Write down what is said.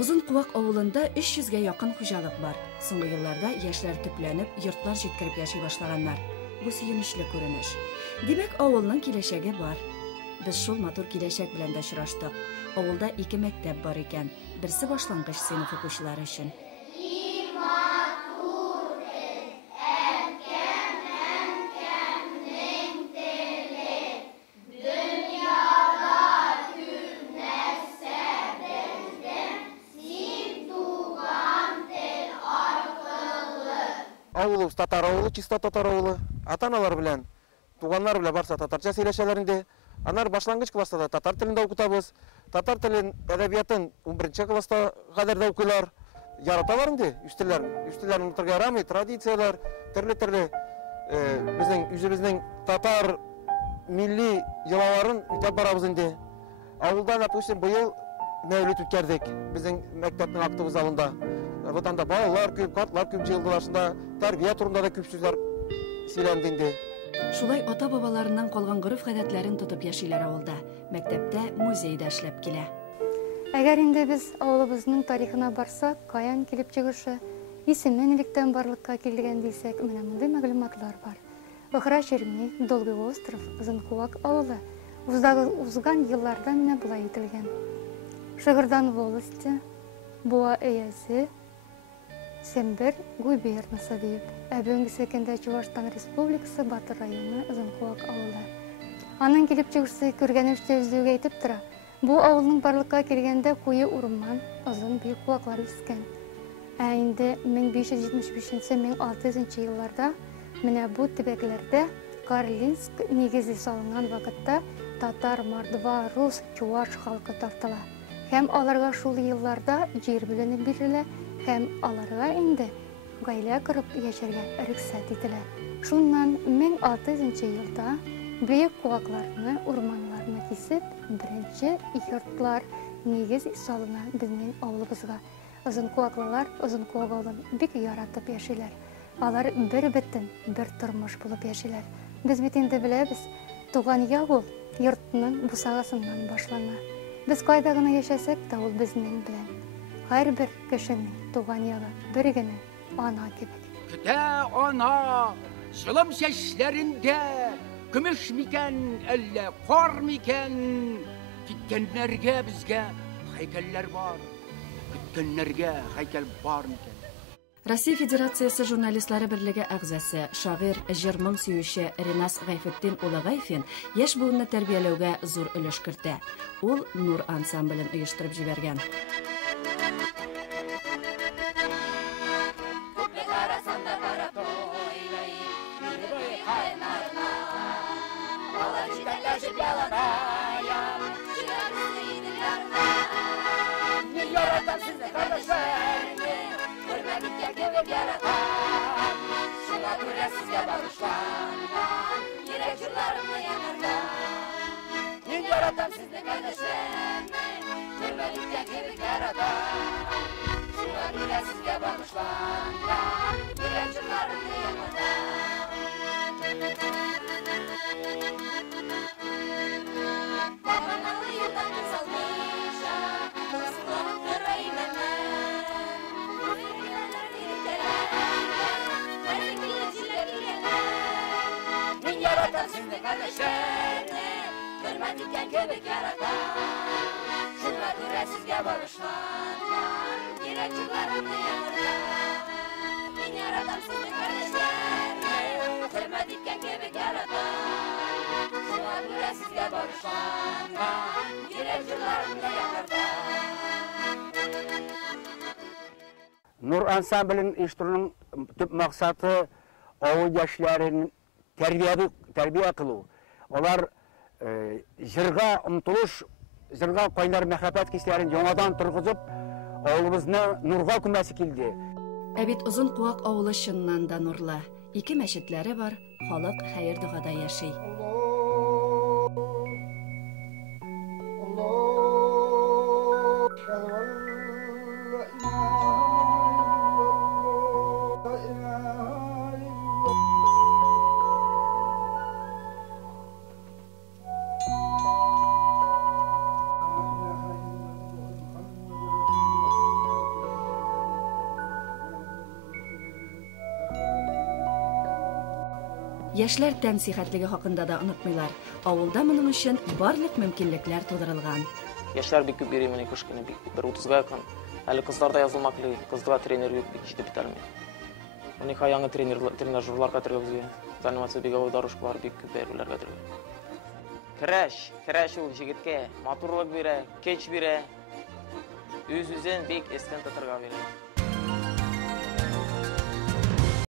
Uzun Quvaq avulunda 300 ga yaqin xo'jalik bor. So'nggi yillarda yoshlar to'planib, yurtlar yetkirib yashay boshlaganlar. Bu suyunishli ko'rinish. Demak, avulning kelajagi bor. Biz shul motor kelajak bilan uchrashdik. Avulda 2 maktab bor ekan. Birsi boshlang'ich sinf o'quvchilari uchun. Авылыбыз татар авылы, чиста татар авылы. Ата-аналар белән, туганнар белән барса татарча сөйләшәләр. Аннары башлангыч класста да татар телендә укытабыз. Татар телен, әдәбиятын 11 класста кадәр дә укыйлар. Яраталар инде, үстеләрне унтырга ярамый, традициялар, төрле безнең үзебезнең татар милли йолаларын үтәп барабыз инде. Авылда, допустим, быел мәүлид үткәрдек безнең мәктәпнең актовый залында. Вот анда балалар күп, картлар күп җыелдылар, тәрбия турында да күп сүзләр сөйләнде инде. Шулай ата-бабаларыннан калган гореф-гадәтләрен тотып яшиләр авылда. Мәктәптә, музейда эшләп килә. Әгәр инде біз авылыбызның тарихына барсак, каян килеп чыгышы, исеме нилектән барлыкка килгән дисәк, менә мондый мәгълүматлар бар. Охра Черми, Долгий остров, Озын Куак авылы узган елларда менә булай ителгән. Шыгырдан волости, Буа әясе, Сембер губернасы дип, бүгенге секендә Чувашстан Республикасы Батыр районы Озын Куак авылы. Аның килеп чыгышы күргәнебезчә үзлеге әйтеп тора. Бу авылның барлыкка килгәндә куе урман, озын бик куаклар үскән. Инде 1575-1600 елларда менә бу төбәкләрдә Карлинск нигезе салынган вакытта татар, мордва, рус, чуваш халкы тартыла. Һәм аларга шул елларда җир бүленеп бирелә, һәм аларга инде гаилә корып яшәргә рөхсәт ителә. Шуннан 1600 елда бөек куакларны, урманнарны кисеп, беренче йортлар нигез салына безнең авылыбызга. Озын куаклылар Озын Куак авылын бик яратып яшиләр. Алар бер бөтен, бер тормыш булып яшиләр. Без бит инде беләбез, туган як ул йортның бусагасыннан башлана. Без кайда гына яшәсәк тә ул безнең белән. Һәрбер кешенең туган ягы бер генә ана кебек. Көтә ана, җылым чәчләрендә көмеш микән, әллә кар микән? Киткәннәргә безгә һәйкәлләр бар. Көткәннәргә һәйкәл бар микән? Россия Федерациясы журналистлары берлеге әгъзасы, шагыйрь, җыр-моң сөюче Ринас Гайфетдин улы Гайфин яшь буынны тәрбияләүгә зур өлеш кертә. Ул Нур ансамблен оештырып җибәргән. Нур ансамблен оештыруның төп максаты авыл яшьләрен тәрбия кылу. Алар җырга омтылыш, җырга кайнар мәхәббәт хисләрен яңадан торгызып, авылыбызны нурга күмәсе килде. Бит Озын Куак авылы чыннан да нурлы. 2 мәчетләре бар, халык хәер-дугада яши. Яшьләр тән сихәтлеге хакында да онытмыйлар. Авылда моның өчен барлык мөмкинлекләр тудырылган. Яшьләр бик күп йөри менә кыш көне бик бер 30-га якын. Әле кызларда язылмаклы, кызга тренер юк, бик җитеп бетәлми. Уникә яңа тренерларга кертергә, занимация бик авыдарышкалар бик күп бәрүләргә кертергә. Көрәш ул җигеткә матурлык бирә, көч бирә. Үз-үзен бик эстен тотырга бирә.